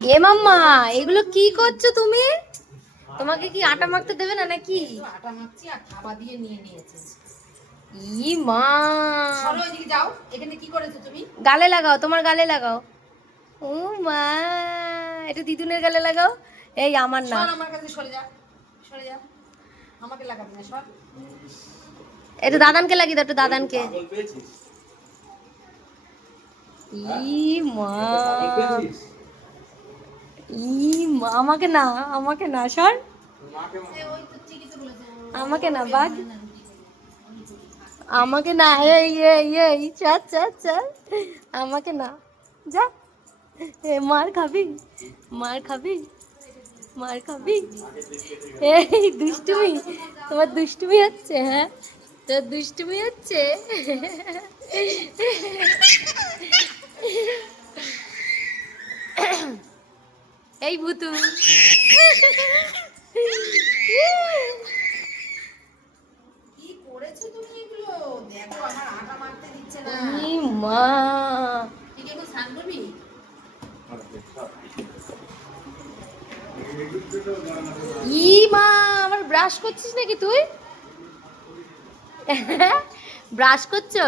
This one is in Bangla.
এ মাম্মা, এগুলো কি করছো তুমি? তোমাকে কি আটা মাখতে দেবে না নাকি? আটা মাখছি আর থাবা দিয়ে নিয়ে নিয়েছে। ই মা, চলো এদিকে যাও। এখানে কি করেছো তুমি? গালে লাগাও, তোমার গালে লাগাও। ও মা, এটা দিদুনের গালে লাগাও। এই আমার না, সর আমার কাছে, সরে যা, সরে যা। আমাকে লাগাবি না, সর। এটা দাদানকে লাগিয়ে দাও, একটু দাদানকে। ই মা, ই মা, আমাকে না, আমাকে না, সর। ওই তো ঠিকই তো বলেছে, আমাকে না বাঘ, আমাকে না। এই এই এই, চল চল চল, আমাকে না, যা। এ মার খাবি, মার খাবি, মার খাবি। এই দুষ্টুমি, তোমার দুষ্টুমি হচ্ছে, হ্যাঁ তোর দুষ্টুমি হচ্ছে। এই ভুতু, কি করেছো তুমি এগুলো? দেখো আমার আটা মাখতে দিচ্ছে না। ই মা, তুই কি এখন স্নান করবি? ই মা, আবার ব্রাশ করছিস নাকি তুই? ব্রাশ করছো?